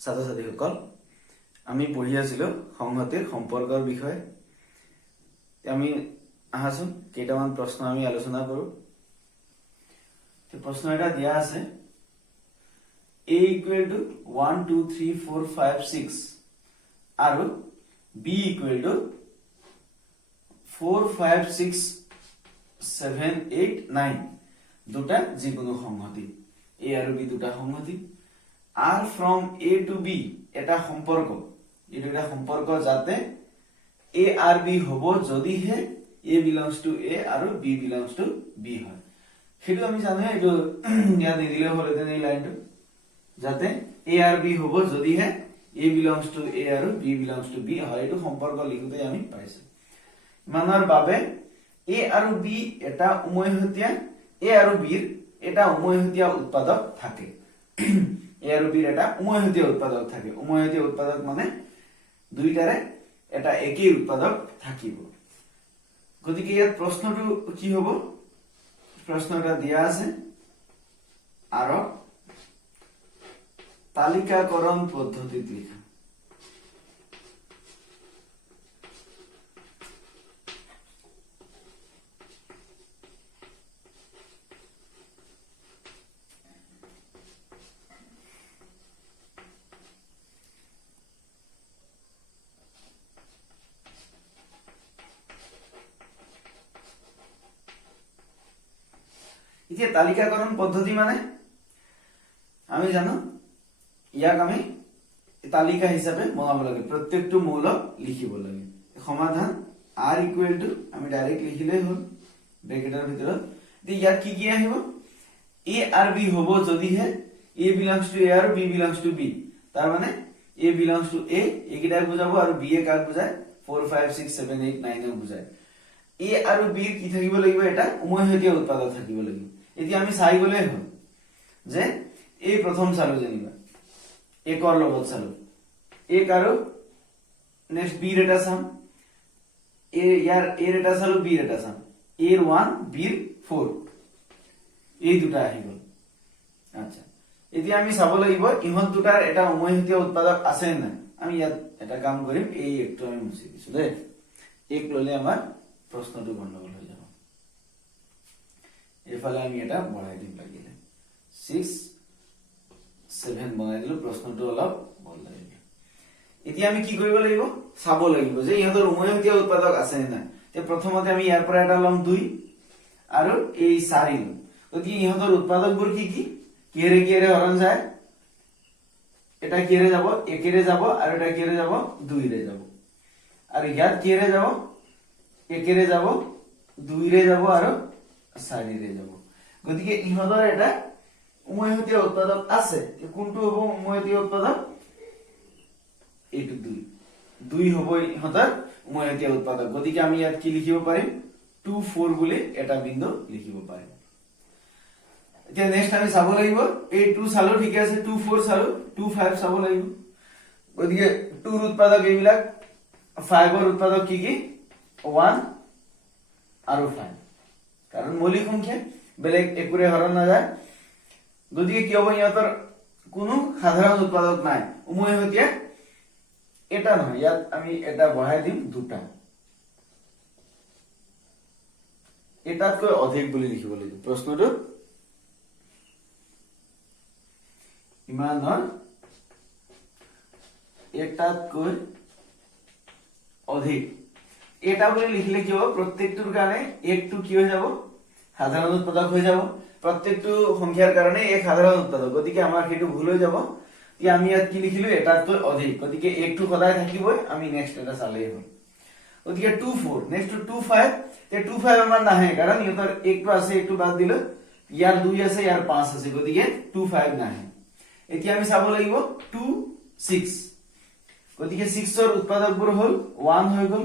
ছাত্ৰ ছাত্ৰীসকল আমি পঢ়ি আছিলো সংহতিৰ সম্পৰ্কৰ বিষয়ে আমি আহাচোন কেইটামান প্ৰশ্ন আমি আলোচনা কৰো প্ৰশ্ন এটা দিয়া আছে a equal to 1 2 3 4 5 6 আৰু b equal to 4 5 6 7 8 9 দুটা যিকোনো সংহতি a আৰু b দুটা সংহতি r from a to b এটা সম্পৰ্ক এটো এটা সম্পৰ্ক যাতে a আৰ b হ'ব যদিহে a belongs to a আৰু b belongs to b হয় সেটো আমি জানো এটো ইয়া দিলে হলে তেনে এই লাইনটো যাতে a আর b হ'ব যদিহে a belongs to a আৰু b belongs to b হয় এটো সম্পৰ্ক লিখোতে আমি পাইছো মানৰ বাবে a আৰু b এটা উমৈহতীয়া a আৰু b ৰ এটা উমৈহতীয়া উৎপাদক থাকে a আৰু b ৰ এটা উমৈহতীয়া উৎপাদক থাকে উমৈহতীয়া উৎপাদক মানে দুইটাৰে এটা একই উৎপাদক থাকিব গতিকে ইয়াত প্ৰশ্নটো কি হ'ব প্ৰশ্নটা দিয়া আছে আৰু তালিকাকৰণ পদ্ধতিত লিখা এতিয়া তালিকাকৰণ পদ্ধতি মানে আমি জানো ইয়াক আমি তালিকা হিচাপে বনাব লাগে প্ৰত্যেকটো মৌল লিখিব লাগে সমাধান r ইকুৱেল টু আমি ডাইৰেক্ট লিখিলেই হ'ল ব্ৰেকেটৰ ভিতৰত ইয়াত কি কি আহিব a আৰ b হ'ব যদিহে a belongs to a আৰু b belongs to b তাৰ মানে a belongs to a একেটাই বুজাব আৰু b এ কাক বুজায় 4 5 6 7 8 9 এ বুজায় a আৰু b কি থাকিব লাগিব এটা উমৈহতীয়া উৎপাদক থাকিব লাগিব এতিয়া আমি চাই গলে হ'ল যে এই প্ৰথম চালো যেনিবা একৰ লগত চালো এক আৰু নেক্সট বি ৰ এটা চাম এ ইয়াৰ এ ৰ এটা চালো বি ৰ এটা চাম এ ৰ 1 বি ৰ 4 এই দুটা আহি গল আচ্ছা এতিয়া আমি চাব লাগিব ইহত দুটাৰ এটা উমৈহতীয়া উৎপাদক আছে না আমি ইয়াত এটা কাম কৰিম এই একটো আমি মুছি দিছো দে এক ললে আমাৰ প্ৰশ্নটো গণ্ডগোল হৈ যাব এফালে আমি এটা বঢ়াই দিম লাগিলে 6 7 বনাই দিলো প্ৰশ্নটো অলপ বল লাগিব এতিয়া আমি কি কৰিব লাগিব চাব লাগিব যে ইহতৰ উমৈহতীয়া উৎপাদক আছে না তে প্ৰথমতে আমি ইয়াৰ পৰা এটা লম 2 আৰু এই 4 লম গতি ইহতৰ উৎপাদকবোৰ কি কি কিৰে হৰণ যায় এটা কিৰে যাব একেৰে যাব আৰু এটা কিৰে যাব 2 ৰে যাব আৰু ইয়াত কিৰে যাব একেৰে যাব 2 ৰে যাব আৰু 4 ৰে যাব গতিকে ইহতৰ এটা উমৈহতীয়া উৎপাদক আছে কোনটো হ'ব উমৈহতীয়া উৎপাদক এইটো 2 হ'ব ইহতৰ উমৈহতীয়া উৎপাদক গতিকে আমি ইয়াত কি লিখিব পাৰিম 2 4 বুলি এটা বিন্দু লিখিব পাৰিম এতিয়া নেক্সট আমি চাব লাগিব এই 2 চালো ঠিক আছে 2 4 চালো 2 5 চাব লাগিব গতিকে 2 ৰ উৎপাদক এইবিলাক 5 ৰ উৎপাদক কি কি 1 আৰু 5 কাৰণ মৌলিক সংখ্যা বেলেগ একৰে হৰণ না যায় গতিকে কি হ'ব ইহতৰ কোনো সাধাৰণ উৎপাদক নাই উমৈহতীয়া এটা নহয় ইয়াত আমি এটা বঢ়াই দিম দুটা এটাতকৈ অধিক বুলি লিখিব লাগিব প্ৰশ্নটো ইমানৰ এটাতকৈ অধিক এটা বুলি লিখিলে কি হ'ব প্ৰত্যেকটোৰ কাৰণে একটো কি হৈ যাব সাধাৰণ উৎপাদক হৈ যাব প্ৰত্যেকটো সংখ্যাৰ কাৰণে এক সাধাৰণ উৎপাদক গতিকে আমাৰ হেতু ভুল হৈ যাব ই আমি ইয়াত কি লিখিলো এটাতকৈ অধিক গতিকে একটো সদায় থাকিবই আমি নেক্সট এটা চালেই হ'ল গতিকে 2 4 নেক্সট 2 5 তে 2 5 আমাৰ নাহে কাৰণ ইহতৰ একটো আছে একটো বাদ দিলো ইয়াৰ 2 আছে ইয়াৰ 5 আছে গতিকে 2 5 নাহে এতিয়া আমি চাব লাগিব 2 6 গতিকে 6 ৰ উৎপাদকবোৰ হ'ল 1 হৈ গল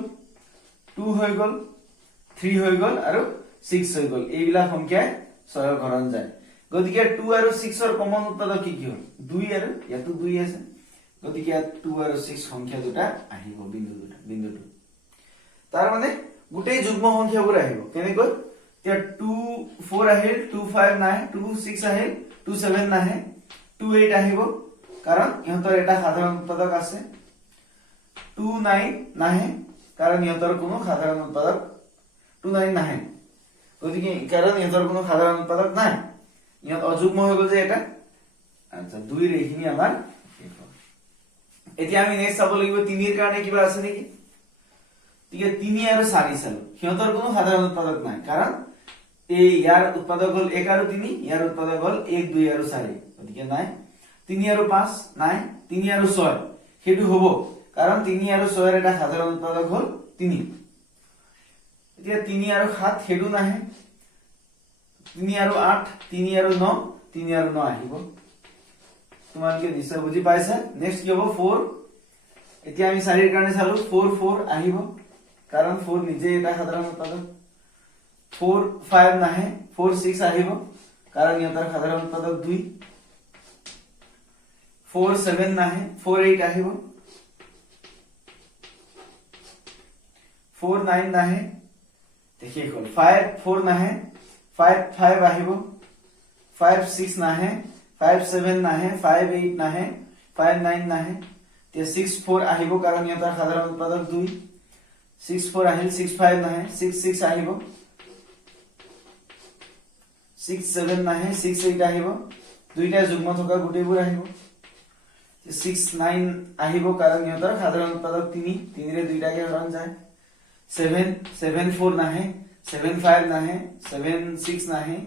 2 হৈ গল 3 হৈ গল আৰু 6 হৈ গল এইবিলাক সংখ্যাই 6 হৰণ যায় গতিকে 2 আৰু 6 ৰ কমন উৎপাদক কি কি হ'ল 2 আৰু ইয়াতো 2 আছে গতিকে 2 আৰু 6 সংখ্যা দুটা আহিব বিন্দুটো তাৰ মানে গোটেই যুগ্ম সংখ্যাবোৰ আহিব কেনেকৈ এতিয়া 2 4 আহিল 2 5 নাহে 2 6 আহিল 2 7 নাহে 2 8 আহিব কাৰণ ইহঁতৰ এটা সাধাৰণ উৎপাদক আছে 29 নাহে কাৰণ ইহঁতৰ কোনো সাধাৰণ উৎপাদক 29 নাহে গতিকে কাৰণ ইহঁতৰ কোনো সাধাৰণ উৎপাদক নাই ইহঁত অযুগ্ম হৈ গ'ল যে এটা আচ্ছা 2 ৰ এইখিনি আমাৰ এতিয়া আমি নেক্সট চাব লাগিব 3 ৰ কাৰণে কিবা আছে নেকি ঠিক আছে 3 আৰু 4 চালো সিহঁতৰ কোনো সাধাৰণ উৎপাদক নাই কাৰণ এই ইয়াৰ উৎপাদক হল 1 আৰু 3 ইয়াৰ উৎপাদক হল 1 2 আৰু 4 গতিকে নাই 3 আৰু 5 নাই 3 আৰু 6 হেতু হ'ব কাৰণ 3 আৰু 6 ৰ এটা সাধাৰণ উৎপাদক হল 3 এতিয়া 3 আৰু 7 হেতু নাহে 3 আৰু 8 3 আৰু 9 3 আৰু 9 আহিব তোমালোকে নিশ্চয় বুজি পাইছা নেক্সট কি হ'ব 4 এতিয়া আমি 4 ৰ কাৰণে চালো 4 4 আহিব কাৰণ 4 নিজে এটা সাধাৰণ উৎপাদক 4 5 নাহে 4 6 আহিব কাৰণ ইয়াৰ সাধাৰণ উৎপাদক 2 4 7 নাহে 4 8 আহিব 4 9 নাহে देखिए खोल 5 4 नाहे 5 5 আহিব 5 6 नाहे 5 7 नाहे 5 8 नाहे 5 9 नाहे ते 6 4 আহিব কাৰণ ইয়াৰ সাধাৰণ উৎপাদক 2 6 4 আহিল 6 5 নাহে 6 6 আহিব 6 7 নাহে 6 8 আহিব দুইটা যুগ্ম থকা গুটেবোৰ আহিব 6 9 আহিব কাৰণ ইয়াৰ সাধাৰণ উৎপাদক 3 3 ৰে দুইটাকে হৰণ যায় 7 7 4 নাহে 7 5 নাহে 7 6 নাহে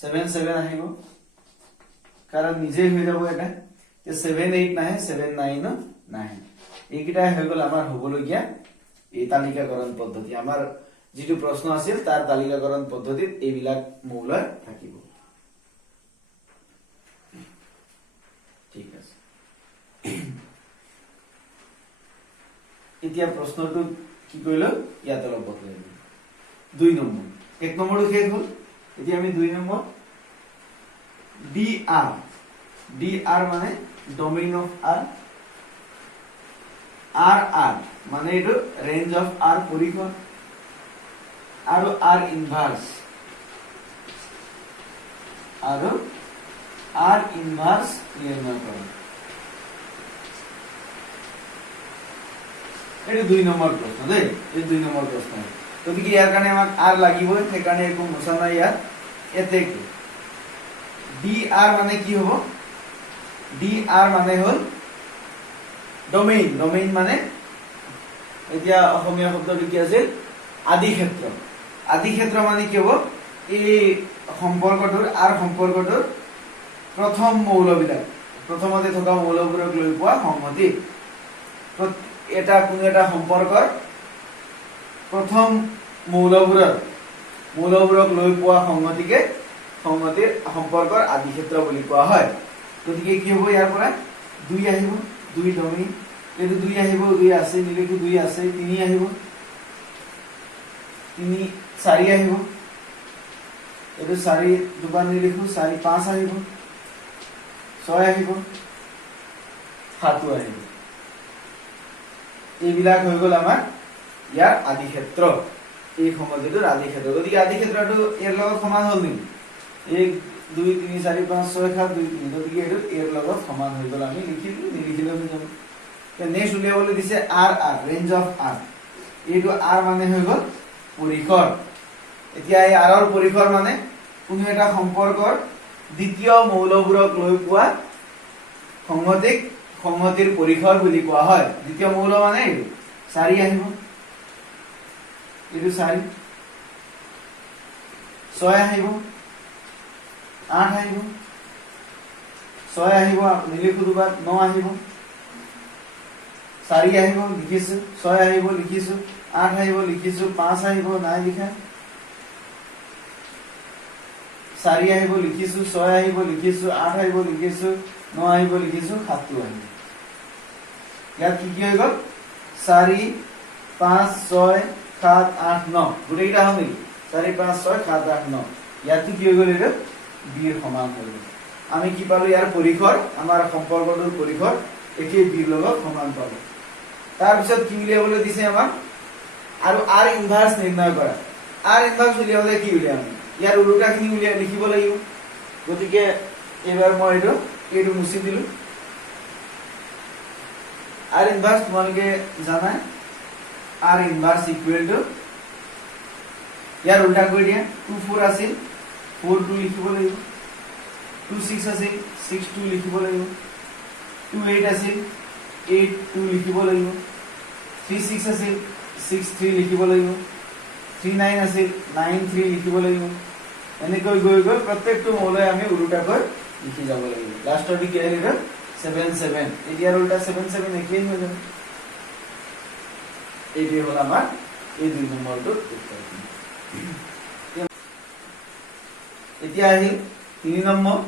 7 7 আহিব কাৰণ নিজে হৈ যাব এটা তে 7 8 নাহে 7 9 নাহে এইকিটা হৈ গল আমাৰ হবলগিয়া এই তালিকাকৰণ পদ্ধতি আমাৰ যেটো প্ৰশ্ন আছিল তাৰ তালিকাকৰণ পদ্ধতিত এইবিলাক মৌল থাকিব ঠিক আছে এতিয়া প্ৰশ্নটো কি কইলো ইয়াত অলপ বদলাই 2 নম্বৰ 1 নম্বৰটো শেষ হল এতিয়া আমি 2 নম্বৰ dr মানে ডোমেইন অফ r r মানে এটো ৰেঞ্জ অফ r পৰিসৰ আৰু r ইনভাৰ্স নিৰ্ণয় কৰা এটা 2 নম্বৰ প্ৰশ্ন দেই এই 2 নম্বৰ প্ৰশ্ন গতিকে ইয়াৰ কাৰণে আমাক r লাগিব সেই কাৰণে একো মোছা নাই ইয়াত এতে কি dr মানে কি হ'ব dr মানে হল ডোমেইন মানে এতিয়া অসমীয়া শব্দটো কি আছে আদি ক্ষেত্ৰ মানে কি হ'ব এই সম্পৰ্কটোৰ r সম্পৰ্কটোৰ প্ৰথম মৌলবিলাক প্ৰথমতে থকা মৌলবোৰক লৈ পোৱা সংহতি এটা কোন এটা সম্পৰ্কৰ প্ৰথম মৌলবোৰক লৈ পোৱা সংহতিৰ সম্পৰ্কৰ আদি ক্ষেত্ৰ বুলি কোৱা হয় গতিকে কি হ'ব ইয়াৰ পৰা 2 আহিব 2 ডোমেইন এটো 2 আহিব 2 আছে নিলিখো 2 আছে 3 আহিব 3 4 আহিব এটো 4 দুবাৰ নিলিখো 4 5 আহিব 6 আহিব 7 আহিব এইবিলাক হৈ গল আমাৰ ইয়াৰ আদি ক্ষেত্ৰ এই সংহতিটোৰ আদি ক্ষেত্ৰ গতিকে আদি ক্ষেত্ৰটো এর লগত সমান হল নি 1 2 3 4 5 6 7 2 3 গতিকে এটো এর লগত সমান হৈ গল আমি লিখিলো নিলিখিলো আমি যাব তে নেক্সট উলিয়াবলৈ দিছে r ৰেঞ্জ অফ r এইটো r মানে হৈ গল পৰিসৰ এতিয়া এই r ৰ পৰিসৰ মানে কোনো এটা সম্পৰ্কৰ দ্বিতীয় মৌলবোৰক লৈ পোৱা সংহতিৰ পৰিসৰ বুলি কোৱা হয় দ্বিতীয় মৌল মানে এইটো 4 আহিব এইটো 4 6 আহিব 8 আহিব 6 আহিব নিলিখো দুবাৰ 9 আহিব 4 আহিব লিখিছো 6 আহিব লিখিছো 8 আহিব লিখিছো 5 আহিব নাই লিখা 4 আহিব লিখিছো 6 আহিব লিখিছো 8 আহিব লিখিছো 9 আহিব লিখিছো 7 আহিব ইয়াত কি হৈ গল 4 5 6 7 8 9 গুটেইটা হল নেকি 4 5 6 7 8 9 ইয়াত কি হৈ গল এটা b ৰ সমান হৈ গল আমি কি পালো ইয়াৰ পৰিসৰ আমাৰ সম্পৰ্কটোৰ পৰিসৰ একে b ৰ লগত সমান পালো তাৰ পিছত কি উলিয়াবলৈ দিছে আমাক আৰু r ইনভাৰ্স নিৰ্ণয় কৰা r ইনভাৰ্স উলিয়াবলৈ কি উলিয়াম ইয়াৰ উল্টাখিনি উলিয়াই লিখিব লাগিব গতিকে এবাৰ মই এইটো মুছি দিলো R ইনভাৰ্স তোমালোকে জানা R ইনভাৰ্স ইকুয়াল টু ইয়াৰ উল্টা কৰি দিয়া 2 4 আছিল 4 2 লিখিব লাগিব 2 6 আছিল 6 2 লিখিব লাগিব 2 8 আছিল 8 2 লিখিব লাগিব 3 6 আছিল 6 3 লিখিব লাগিব 3 9 আছিল 9 3 লিখিব লাগিব এনেকৈ গৈ গৈ প্ৰত্যেকটো মৌলই আমি উল্টাকৈ লিখি যাব লাগিব লাষ্টৰ কি আহিল 7 7 এতিয়াৰ উল্টা 7 7 একেই হৈ যাব এইটোৱে হ'ল আমাৰ এই 2 নম্বৰটোৰ উত্তৰ এতিয়া আহিল 3 নম্বৰ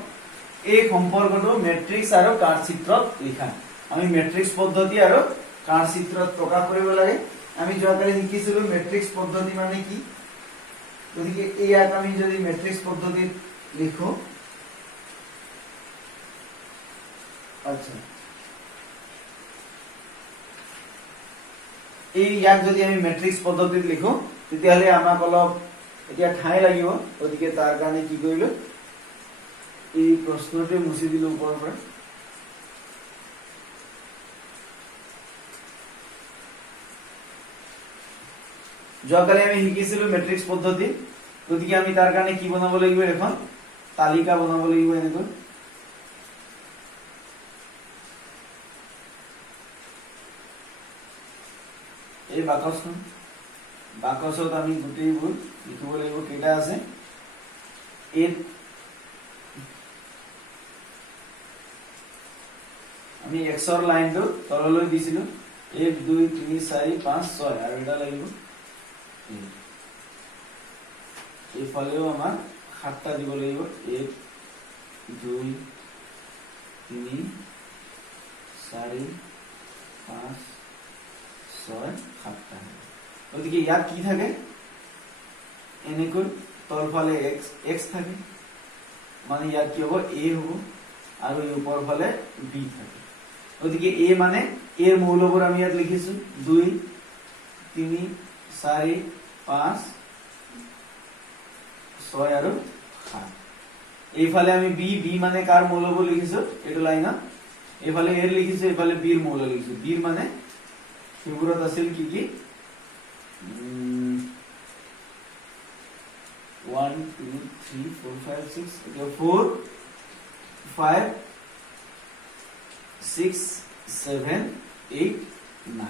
এই সম্পৰ্কটো ম্যাট্ৰিক্স আৰু কাৰ্চিত্ৰত লিখা আমি ম্যাট্ৰিক্স পদ্ধতি আৰু কাৰ্চিত্ৰত প্ৰকাশ কৰিব লাগে আমি যোৱাকালি শিকিছিলো ম্যাট্ৰিক্স পদ্ধতি মানে কি গতিকে ইয়াক আমি যদি ম্যাট্ৰিক্স পদ্ধতিত লিখো আচ্ছা এই ইয়াক যদি আমি ম্যাট্ৰিক্স পদ্ধতিত লিখো তেতিয়াহলে আমাক অলপ এতিয়া ঠাই লাগিব গতিকে তাৰ কাৰণে কি কৰিলো এই প্ৰশ্নটো মুছি দিলো ওপৰৰ পৰা যোৱাকালি আমি শিকিছিলো ম্যাট্ৰিক্স পদ্ধতি গতিকে আমি তাৰ কাৰণে কি বনাব লাগিব এখন তালিকা বনাব লাগিব এনেকৈ এই বাকচত আমি গোটেইবোৰ লিখিব লাগিব কেইটা আছে 8 আমি এক্সৰ লাইনটো তললৈ দিছিলো 1 2 3 4 5 6 আৰু এটা লাগিব এইফালেও আমাৰ 7টা দিব লাগিব 1 2 3 4 5 6 7টা গতিকে ইয়াত কি থাকে এনেকৈ তলফালে x থাকে মানে ইয়াত কি হ'ব a হ'ব আৰু এই ওপৰফালে b থাকে গতিকে a মানে এৰ মৌলবোৰ আমি ইয়াত লিখিছো 2 3 4 5 6 আৰু 7 এইফালে আমি b মানে কাৰ মৌলবোৰ লিখিছো এটো লাইনত এইফালে a লিখিছো এইফালে b এৰ মৌল লিখিছো b মানে ফিগুৰত আছিল কি 1 2 3 4 5 6 4 5 6 7 8 9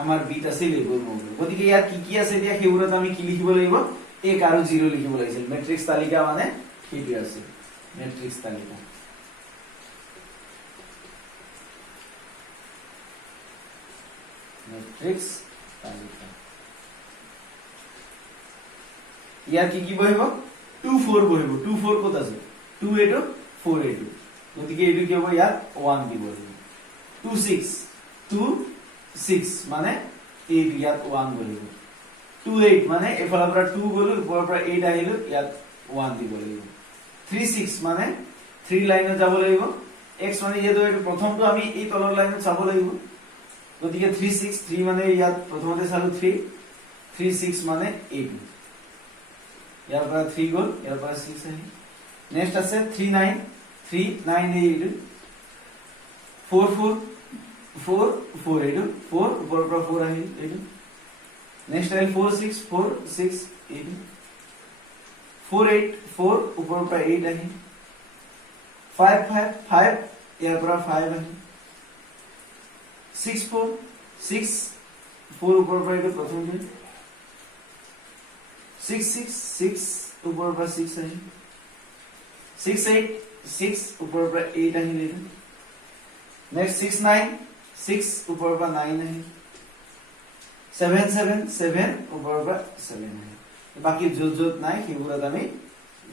আমাৰ বিট আছিল এইবোৰ মৌল গতিকে ইয়াত কি আছে এতিয়া হেউৰত আমি কি লিখিব লাগিব 1 আৰু 0 লিখিব লাগিছিল ম্যাট্ৰিক্স তালিকা মানে কি আছে ম্যাট্ৰিক্স তালিকা ম্যাট্ৰিক্স তালিকা ইয়াৰ কি বহিব 2 4 বহিব 2 4 কত আছে 2 এটো 4 এটো গতিকে এটো কি হ'ব ইয়াত 1 দিব লাগিব 2 6 মানে এই ইয়াত 1 বহিব 2 8 মানে এফালৰ পৰা 2 গলো ওপৰৰ পৰা 8 আহিলো ইয়াত 1 দিব লাগিব 3 6 মানে 3 লাইনত যাব লাগিব x মানে যেটো এটো প্ৰথমটো আমি এই তলৰ লাইনত চাব লাগিব গতিকে 3 6 3 মানে ইয়াত প্ৰথমতে চালো 3 3 6 মানে 8 ইয়াৰ পৰা 3 গল ইয়াৰ পৰা 6 আহি নেক্সট আছে 3 9 3 9 8 4 4 4 4 8 4 উপৰৰ পৰা 4 আহি 8 নেক্সট আহি 4 6 4 6 8 4 8 4 উপৰৰ পৰা 8 আহি 5 5 5 ইয়াৰ পৰা 5 আহি 6 4 6 4 উপৰৰ পৰা এইটো প্ৰথমটো 6 6 6 উপৰৰ পৰা 6 আহি 6 8 6 উপৰৰ পৰা 8 আহিলে নেক্সট 6 9 6 উপৰৰ পৰা 9 আহি 7 7 7 উপৰৰ পৰা 7 আহি বাকি যত নাই সেইবোৰত আমি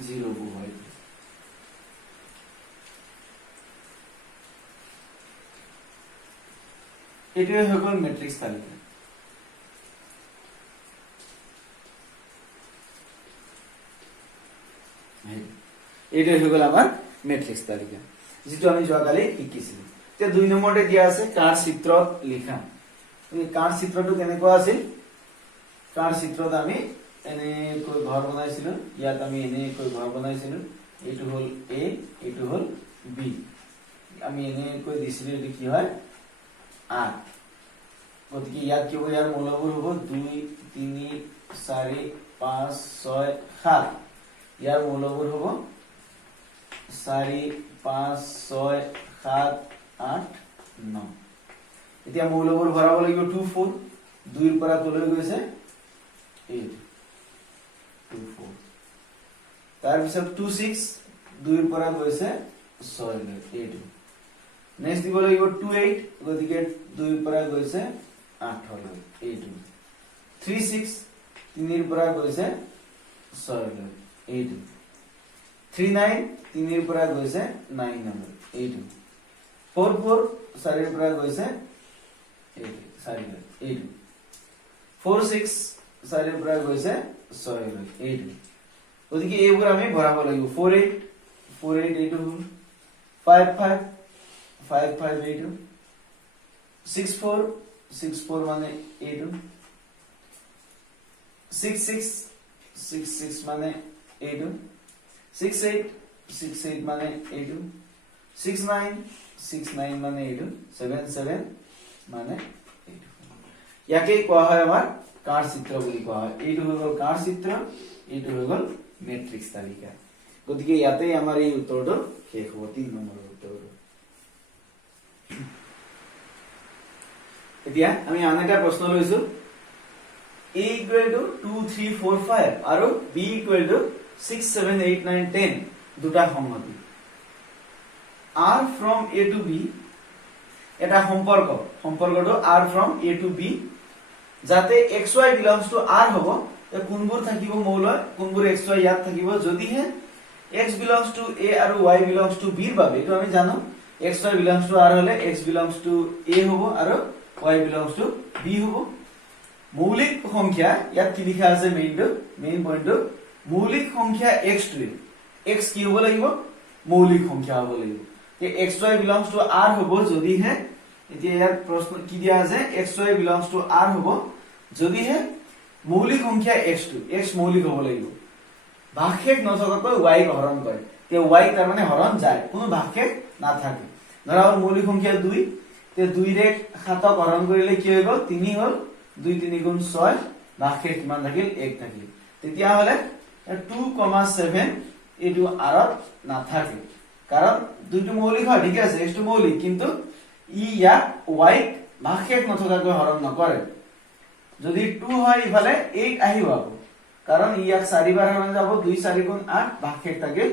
0 বহাই দিম এটোৱে হৈ গ'ল ম্যাট্ৰিক্স তালিকা এটোৱে হৈ গ'ল আমাৰ ম্যাট্ৰিক্স তালিকা যেটো আমি যোৱাকালি শিকিছিলো তে 2 নম্বৰতে দিয়া আছে কাৰ চিত্ৰত লিখা এই কাৰ চিত্ৰটো কেনেকুৱা আছিল কাৰ চিত্ৰত আমি এনে কৈ ঘৰ বনাইছিলো ইয়াত আমি এনে কৈ ঘৰ বনাইছিলো এটো হল a এটো হল b আমি এনে কৈ দিছিলো এটো কি হয় 8 গতিকে ইয়াত কি হ'ব ইয়াৰ মৌলবোৰ হ'ব 2 3 4 5 6 7 ইয়াৰ মৌলবোৰ হ'ব 4 5 6 7 8 9 এতিয়া মৌলবোৰ ভৰাব লাগিব 2 4 2 ৰ পৰা তলৈ গৈছে 8 2 4 তাৰ পিছত 2 6 2 ৰ পৰা গৈছে 6 লৈ 8 নেক্সট দিব লাগিব 2 8 গতিকে 2 ৰ পৰা গৈছে 8 লৈ 8 3 6 3 ৰ পৰা গৈছে 6 লৈ 8 3 9 3 ৰ পৰা গৈছে 9 লৈ 8 4 4 4 ৰ পৰা গৈছে 8 4 লৈ 8 4 6 4 ৰ পৰা গৈছে 6 লৈ 8 গতিকে এইবোৰ আমি ভৰাব লাগিব 4 8 4 8 8 হল 5 5 5 5 8 6 4 6 4 মানে 8 6 6 6 6 মানে 8 6 8 6 8 মানে 8 6 9 6 9 মানে 8 7 7 মানে 8 ইয়াকে কোৱা হয় আমাৰ কাঁড় চিত্ৰ বুলি কোৱা হয় এইটো হৈ গল কাঁড় চিত্ৰ এইটো হৈ গল মেট্ৰিক্স তালিকা গতিকে ইয়াতে আমাৰ এই উত্তৰটো শেষ হ'ব 3 নম্বৰ উত্তৰটো এতিয়া আমি আন এটা প্ৰশ্ন লৈছো a equal to 2 3 4 5 আৰু b equal to 6 7 8 9 10 দুটা সংহতি r from a to b এটা সম্পৰ্কটো r from a to b যাতে xy belongs to r হ'ব কোনবোৰ থাকিব মৌল কোনবোৰ xy ইয়াত থাকিব যদিহে x belongs to a আৰু y belongs to b ৰ বাবে এটো আমি জানো xy belongs to r হলে x belongs to a হ'ব আৰু y belongs to b হ'ব মৌলিক সংখ্যা ইয়াত কি লিখা আছে মেইন পইণ্টটো মৌলিক সংখ্যা x টো x কি হ'ব লাগিব মৌলিক সংখ্যা হ'ব লাগিব যে xy belongs to r হ'ব যদিহে এতিয়া ইয়াত প্ৰশ্ন কি দিয়া আছে xy belongs to r হ'ব যদিহে মৌলিক সংখ্যা x টো x মৌলিক হ'ব লাগিব ভাগশেষ নথকাকৈ y হৰণ কৰে তে y তাৰ মানে হৰণ যায় কোনো ভাগশেষ নাথাকে ধৰা মৌলিক সংখ্যা 2 তে 2 ৰে 7 হৰণ কৰিলে কি হৈ গল 3 হল 2 3 গুণ 6 ভাগশেষ কিমান থাকিল 1 থাকিল তেতিয়া হলে 2,7 এটো আৰত নাথাকে কাৰণ দুইটো মৌলিক হয় ঠিক আছে x টো মৌলিক কিন্তু ই ইয়াক y ভাগশেষ নথকাকৈ হৰণ নকৰে যদি 2 হয় ইফালে 8 আহিব কাৰণ ইয়াক 4 বাৰ হৰণ যাব 2 4 গুণ 8 ভাগশেষ থাকে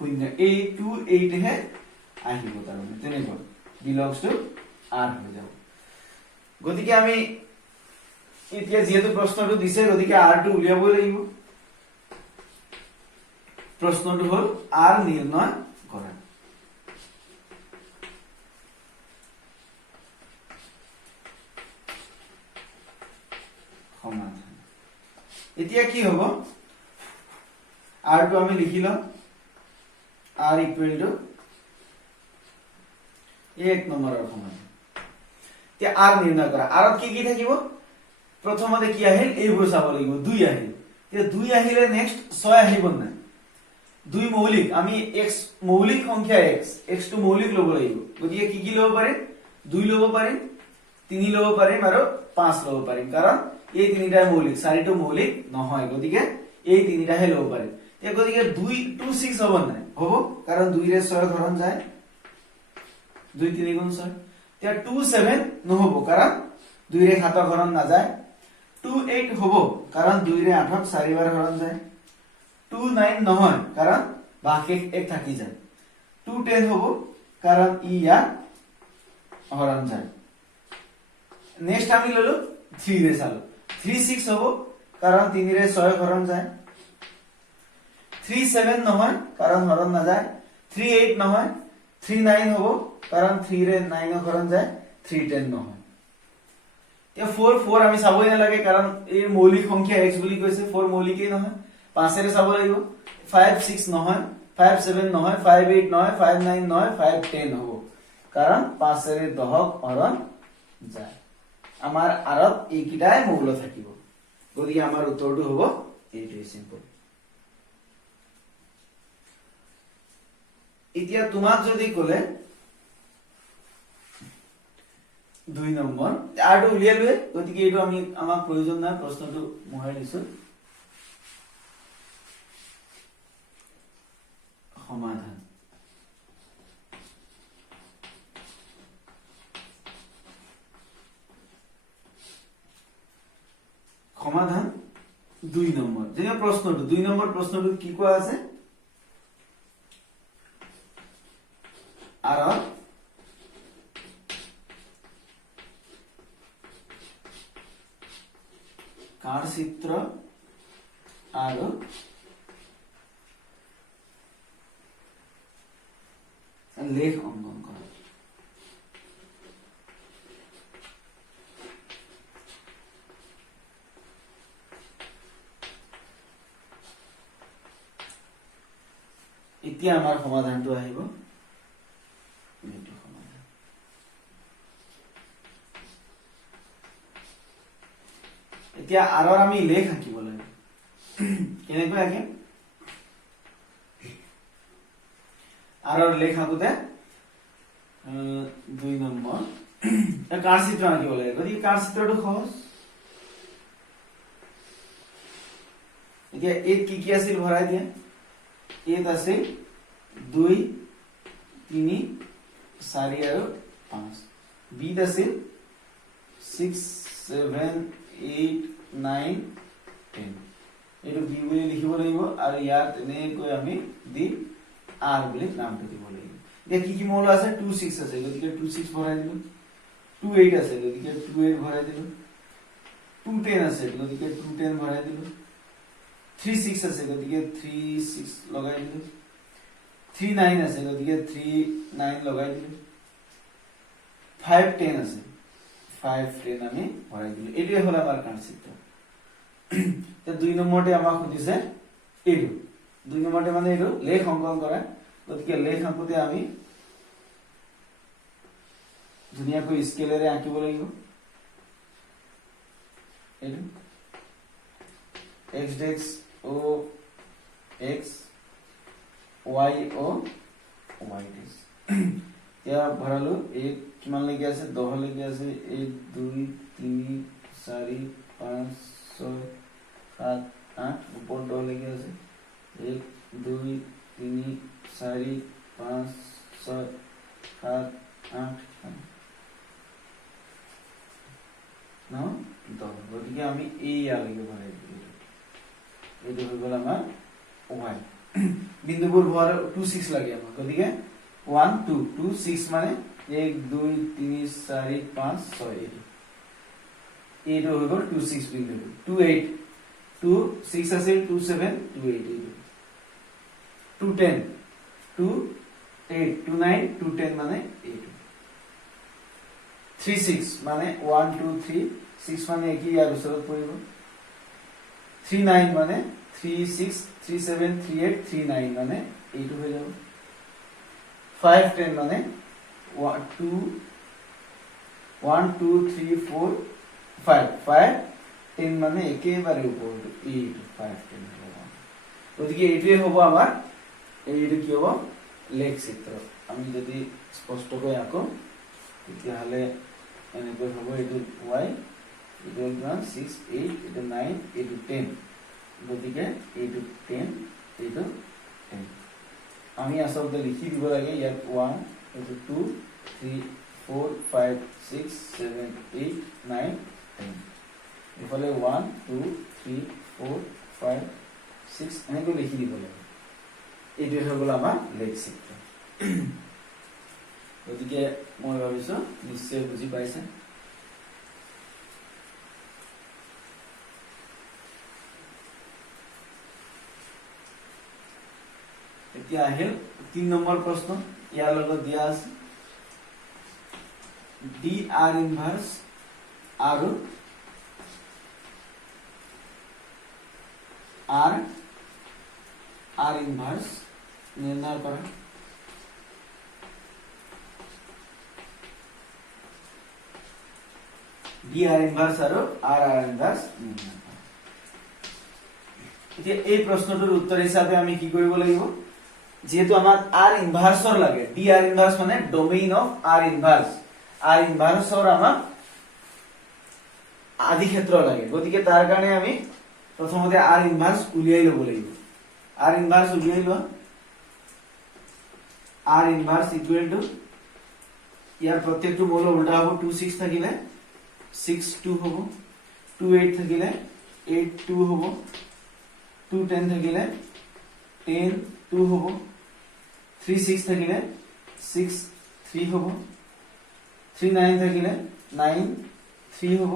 0 এই 2 8 হে আহিব তাৰ মানে তেনেকৈ belongs to r হৈ যাব গতিকে আমি এতিয়া যেহেতু প্ৰশ্নটো দিছে গতিকে r টো উলিয়াবই লাগিব প্ৰশ্নটো হল r নিৰ্ণয় কৰা সমাধান এতিয়া কি হ'ব r টো আমি লিখিলাম r equal to 1 নম্বৰৰ সমান এতিয়া r নিৰ্ণয় কৰা r ত কি থাকিব প্ৰথমতে কি আহিল এইবোৰ চাব লাগিব 2 আহিল এতিয়া 2 আহিলে নেক্সট 6 আহিব না 2 মৌলিক আমি x মৌলিক সংখ্যা x টো মৌলিক লব লাগিব গতিকে কি লব পারে 2 লব পারে 3 লব পারে আৰু 5 লব পাৰে কাৰণ এই তিনিটা মৌলিক 4 টো মৌলিক নহয় গতিকে এই তিনিটাহে লব পারে এই গতিকে 2 6 হ'ব না হ'ব কাৰণ 2 ৰে 6 হৰণ যায় 2 3 গুণ 6 এতিয়া 2 7 নহব কাৰণ 2 ৰে 7 হৰণ না যায় 2 8 হ'ব কাৰণ 2 ৰে 8 ক 4 বাৰ হৰণ যায় 2 9 নহয় কাৰণ ভাগশেষ 1 থাকি যায় 2 10 হ'ব কাৰণ ই ইয়াক হৰণ যায় নেক্সট আমি ললো 3 ৰে চালো 3 6 হ'ব কাৰণ 3 ৰে 6 হৰণ যায় 3 7 নহয় কাৰণ হৰণ না যায় 3 8 নহয় 3 9 হ'ব কাৰণ 3 ৰে 9 হৰণ যায় 3 10 নহয় এতিয়া 4 4 আমি চাবই না লাগে কাৰণ এই মৌলিক সংখ্যা x বুলি কৈছে 4 মৌলিকই নহয় 5 ৰে চাব লাগিব 5 6 নহয় 5 7 নহয় 5 8 নহয় 5 9 নহয় 5 10 হ'ব কাৰণ 5 ৰে 10 হৰণ যায় আমাৰ আৰত এইকিটাই মৌল থাকিব গতিকে আমাৰ উত্তৰটো হ'ব এইটোই সিম্পল এতিয়া তোমাক যদি কলে 2 নম্বৰ আৰটো উলিয়ালোৱে গতিকে এইটো আমি আমাক প্ৰয়োজন নাই প্ৰশ্নটো মোহাই দিছো সমাধান সমাধান 2 নম্বৰ যেনে প্ৰশ্নটো 2 নম্বৰ প্ৰশ্নটো কি কোৱা আছে আৰ কাৰ চিত্ৰ আৰু লেখ অংকন কৰা এতিয়া আমাৰ সমাধানটো আহিব এতিয়া আৰৰ আমি লেখ আঁকিব লাগে কেনেকৈ আঁকিম আৰৰ লেখ আঁকোতে 2 নম্বৰ কাৰ চিত্ৰ আঁকিব লাগে গতিকে কাৰ চিত্ৰটো সহজ এতিয়া এত কি আছিল ভৰাই দিয়া এত আছিল 2 3 4 আৰু 5 বিত আছিল 6 7 8 9 10 এইটো বি বুলি লিখিব লাগিব আৰু ইয়াত এনেকৈ আমি দি আৰ বুলি নামটো দিব লাগিব এতিয়া কি মৌল আছে 2 6 আছে গতিকে 2 6 ভৰাই দিলো 2 8 আছে গতিকে 2 8 ভৰাই দিলো 2 10 আছে গতিকে 2 10 ভৰাই দিলো 3 6 আছে গতিকে 3 6 লগাই দিলো 3 9 আছে গতিকে 3 9 লগাই দিলো 5 10 আছে 5 10 আমি ভৰাই দিলো এটোৱে হল আমাৰ কাৰ চিত্ৰ তে 2 নম্বৰতে আমাক খুদিছে এইটো 2 নম্বৰতে মানে এইটো লেখ অংকন কৰা গতিকে লেখ আঁকোতে আমি ধুনিয়াকৈ স্কেলেৰে আঁকিব লাগিব এইটো x dax o x y o y dax या भरालो एक किमान लेके আছে 10 लेके আছে 1 2 3 4 5 6 7 8 ऊपर 10 लेके আছে 1 2 3 4 5 6 7 8 ন তো গতিকে আমি এই আলিকে ভৰাই দিলো এইটো হৈ গল আমাৰ y বিন্দুবোৰ ভৰাৰ 2 6 লাগে আমাক গতিকে 1 2 2 6 মানে 1 2 3 4 5 6 এইটো হৈ গল 2 6 বিন্দু 2 8 2 6 আছিল 2 7 2 8 2 10 2 8 2 9 2 10 মানে 8 3 6 মানে 1 2 3 6 মানে কি ইয়াৰ ওচৰত পৰিব 3 9 মানে 3 6 3 7 3 8 3 9 মানে এইটো হৈ যাব 5 10 মানে 1 2 3 4 5 5 10 মানে একেবারে উপর 8 5 10 হবে ওদিকে এইটোই হবে আমার এইটো কি হবে লেখ চিত্র আমি যদি স্পষ্ট করে আঁকো তেতিয়া হলে এনেকৈ হ'ব এইটো y এইটো 6 8 এইটো 9 এইটো 10 গতিকে এইটো 10 এইটো 10 আমি আসলে লিখি দিব লাগে ইয়াত 1 এইটো 2 3 4 5 6 7 8 9 10 ইফালে 1 2 3 4 5 6 এনেকৈ লিখি দিব লাগে এইটো হৈ গ'ল আমাৰ লেখ চিত্ৰ গতিকে মই ভাবিছো নিশ্চয় বুজি পাইছে এতিয়া আহিল 3 নম্বৰ প্ৰশ্ন ইয়াৰ লগত দিয়া আছে ডি আৰ ইনভাৰ্স আৰু आर इनवर्स निर्णय करा डी आर इनवर्स और आर इनवर्स निर्णय करा এতিয়া এই প্ৰশ্নটোৰ উত্তৰ হিচাপে আমি কি কৰিব লাগিব যেহেতু আমাক আৰ ইনভাৰ্সৰ লাগে ডি আৰ ইনভাৰ্স মানে ডোমেইন অফ আৰ ইনভাৰ্স আৰ ইনভাৰ্সৰ আমাক আদি ক্ষেত্ৰ লাগে গতিকে তাৰ কাৰণে আমি প্ৰথমতে আৰ ইনভাৰ্স উলিয়াই লব লাগিব আৰ ইনভাৰ্স উলিয়াই লোৱা আৰ ইনভাৰ্স ইকুয়াল টু ইয়াৰ প্ৰত্যেকটো মূল উল্টা হ'ব 2 6 থাকিলে 6 2 হ'ব 2 8 থাকিলে 8 2 হ'ব 2 10 থাকিলে 10 2 হ'ব 3 6 থাকিলে 6 3 হ'ব 3 9 থাকিলে 9 3 হ'ব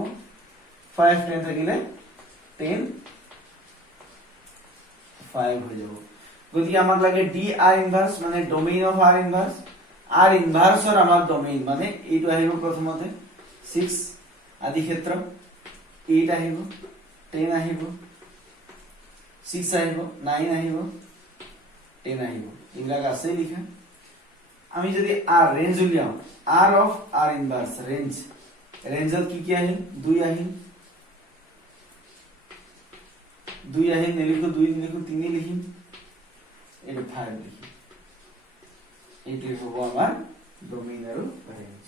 5 10 থাকিলে 10 5 হৈ যাব গতিকে আমাক লাগে ডি আর ইনভার্স মানে ডোমেইন অফ আর ইনভার্স আর ইনভাৰ্সৰ আমাৰ ডোমেইন মানে এইটো আহিব প্ৰথমতে 6 আদি ক্ষেত্ৰ 8 আহিব 10 আহিব 6 আহিব 9 আহিব 10 আহিব এইবিলাক আছে লিখা আমি যদি আর রেঞ্জ উলিয়াও আর অফ আর ইনভার্স রেঞ্জত কি আহিল 2 আহিল 2 আহিল নিলিখো 2 নিলিখো 3 লিখিম এটা 5 লিখিম এইটো হ'ব আমাৰ ডোমেইন আৰু ৰেঞ্জ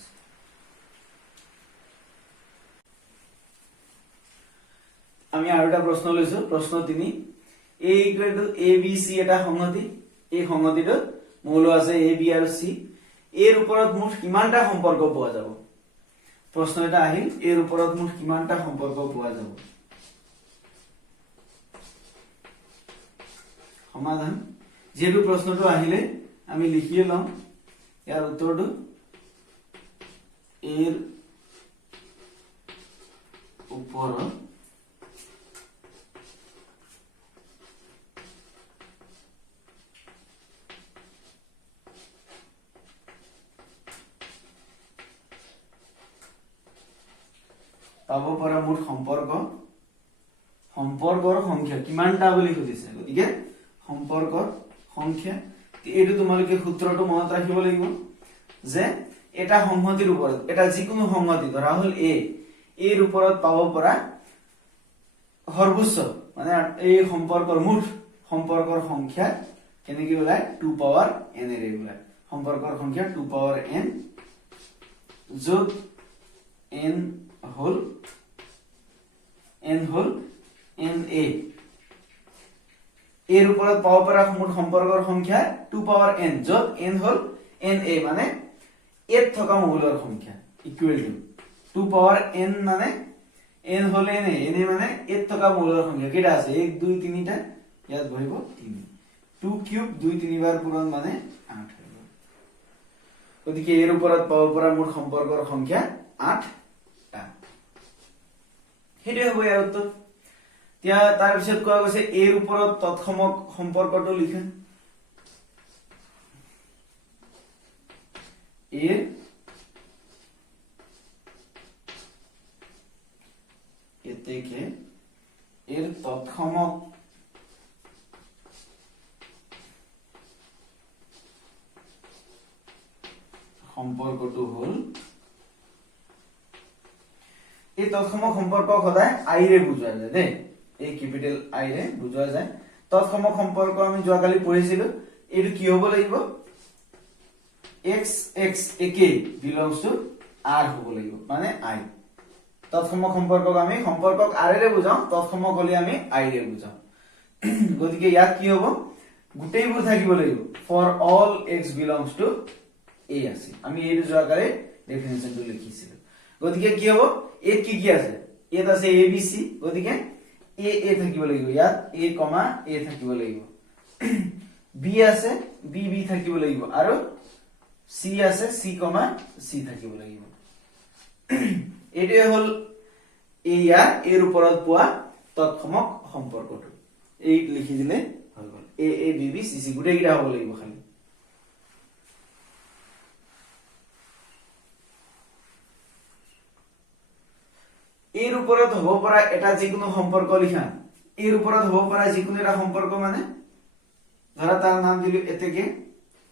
আমি আৰু এটা প্ৰশ্ন লৈছো প্ৰশ্ন 3 a equal to a b c এটা সংহতি এই সংহতিটো মৌল আছে a b আৰু c এৰ ওপৰত মুঠ কিমানটা সম্পৰ্ক পোৱা যাব প্ৰশ্ন এটা আহিল এৰ ওপৰত মুঠ কিমানটা সম্পৰ্ক পোৱা যাব সমাধান যেটো প্ৰশ্নটো আহিলে আমি লিখিয়ে লম ইয়াৰ উত্তৰটো এৰ ওপৰত পাব পৰা মুঠ সম্পৰ্কৰ সংখ্যা কিমানটা বুলি খুজিছে গতিকে সম্পৰ্কৰ সংখ্যা এইটো তোমালোকে সূত্ৰটো মনত ৰাখিব লাগিব যে এটা সংহতিৰ ওপৰত এটা যিকোনো সংহতি ধৰা হল এ এৰ ওপৰত পাব পৰা সৰ্বোচ্চ মানে এই সম্পৰ্কৰ মুঠ সম্পৰ্কৰ সংখ্যা কেনেকৈ ওলাই 2 পাৱাৰ n এৰে ওলাই সম্পৰ্কৰ সংখ্যা 2 পাৱাৰ n য'ত n হল n a এৰ উপৰত পাব পৰা মুঠ সম্পৰ্কৰ সংখ্যা 2 পাৱাৰ n য'ত n হল n a মানে এত থকা মৌলৰ সংখ্যা ইকুৱেল টু 2 পাৱাৰ n মানে n হল n a মানে এত থকা মৌলৰ সংখ্যা কেটা আছে 1 2 3 টা ইয়াত বহিব 3 2 কিউব 2 3 বাৰ পূৰণ মানে 8 হ'ব গতিকে এৰ উপৰত পাব পৰা মুঠ সম্পৰ্কৰ সংখ্যা 8 হেটো হ'ব ইয়াৰ উত্তৰ এতিয়া তাৰ পিছত কোৱা গৈছে এৰ ওপৰত তৎসম সম্পৰ্কটো লিখা এৰ তৎসম সম্পৰ্কটো হল এই তৎসম সম্পৰ্ক সদায় আই ৰে বুজোৱা যায় দে এই ক্যাপিটাল আই ৰে বুজোৱা যায় তৎসম সম্পৰ্ক আমি যোৱাকালি পঢ়িছিলো এটো কি হ'ব লাগিব x x একে বিলংস টু r হ'ব লাগিব মানে i তৎসম সম্পৰ্কক আমি সম্পৰ্কক r ৰে বুজাও তৎসমক হলি আমি i ৰে বুজাও গতিকে ইয়াত কি হ'ব গুটেইবোৰ থাকিব লাগিব for all x belongs to a আছে আমি এইটো যোৱাকালি ডেফিনিশনটো লিখিছিলো গতিকে কি হ'ব এ কি আছে এত আছে a b c গতিকে a থাকিব লাগিব ইয়াত a, a থাকিব লাগিব b আছে b থাকিব লাগিব আৰু c আছে c, c থাকিব লাগিব এটোৱে হল এয়া এৰ ওপৰত পোৱা তৎসমক সম্পৰ্কটো এই লিখি দিলে হৈ গল a b c c গুটেইটা হ'ব লাগিব খালি এর উপৰত হ'ব পৰা এটা যিকোনো সম্পৰ্ক লিখা এৰ উপৰত হ'ব পৰা যিকোনো এটা সম্পৰ্ক মানে ধৰা তাৰ নাম দিলো এতেকে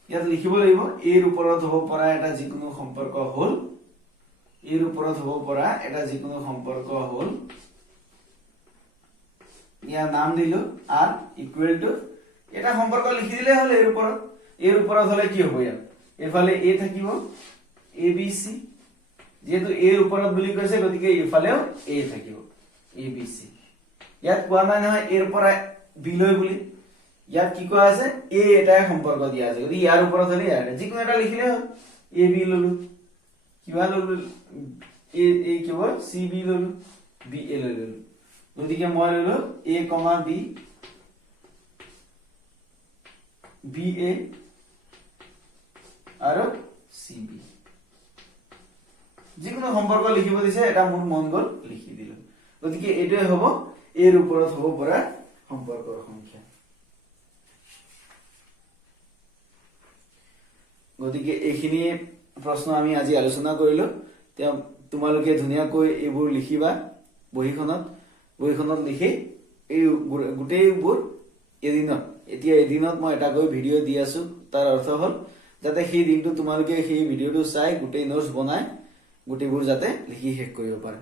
ইয়াত লিখিব লাগিব এৰ উপৰত হ'ব পৰা এটা যিকোনো সম্পৰ্ক হল এৰ উপৰত হ'ব পৰা এটা যিকোনো সম্পৰ্ক হল ইয়াৰ নাম দিলো আৰ ইকুৱেল টু এটা সম্পৰ্ক লিখি দিলে হল এৰ উপৰত হলে কি হ'ব ইয়াত এফালে a থাকিব a b c যেহেতু এৰ ওপৰত বুলি কৈছে গতিকে ইফালেও এ থাকিব এ বি সি ইয়াত কোৱা নাই নহয় এৰ পৰা বি লৈ বুলি ইয়াত কি কোৱা আছে এ এটাই সম্পৰ্ক দিয়া আছে গতিকে ইয়াৰ ওপৰত হলে ইয়াৰ যিকোনো এটা লিখিলে হ'ল এ বি ললো কিবা ললো এ এ কি হ'ব সি বি ললো বি এ ললো গতিকে মই ললো এ কমা বি বি এ আৰু সি বি যিকোনো সম্পৰ্ক লিখিব দিছে এটা মোৰ মন গল লিখি দিলো গতিকে এইটোৱে হ'ব এৰ ওপৰত হ'ব পৰা সম্পৰ্কৰ সংখ্যা গতিকে এইখিনি প্ৰশ্ন আমি আজি আলোচনা কৰিলো তোমালোকে ধুনীয়াকৈ এইবোৰ লিখিবা বহিখনত লিখি এই গোটেইবোৰ এদিনত এতিয়া এদিনত মই এটাকৈ ভিডিঅ' দি আছো তাৰ অৰ্থ হ'ল যাতে সেই দিনটো তোমালোকে সেই ভিডিঅ'টো চাই গোটেই নোটছ বনাই গোটেইবোৰ যাতে লিখি শেষ কৰিব পাৰে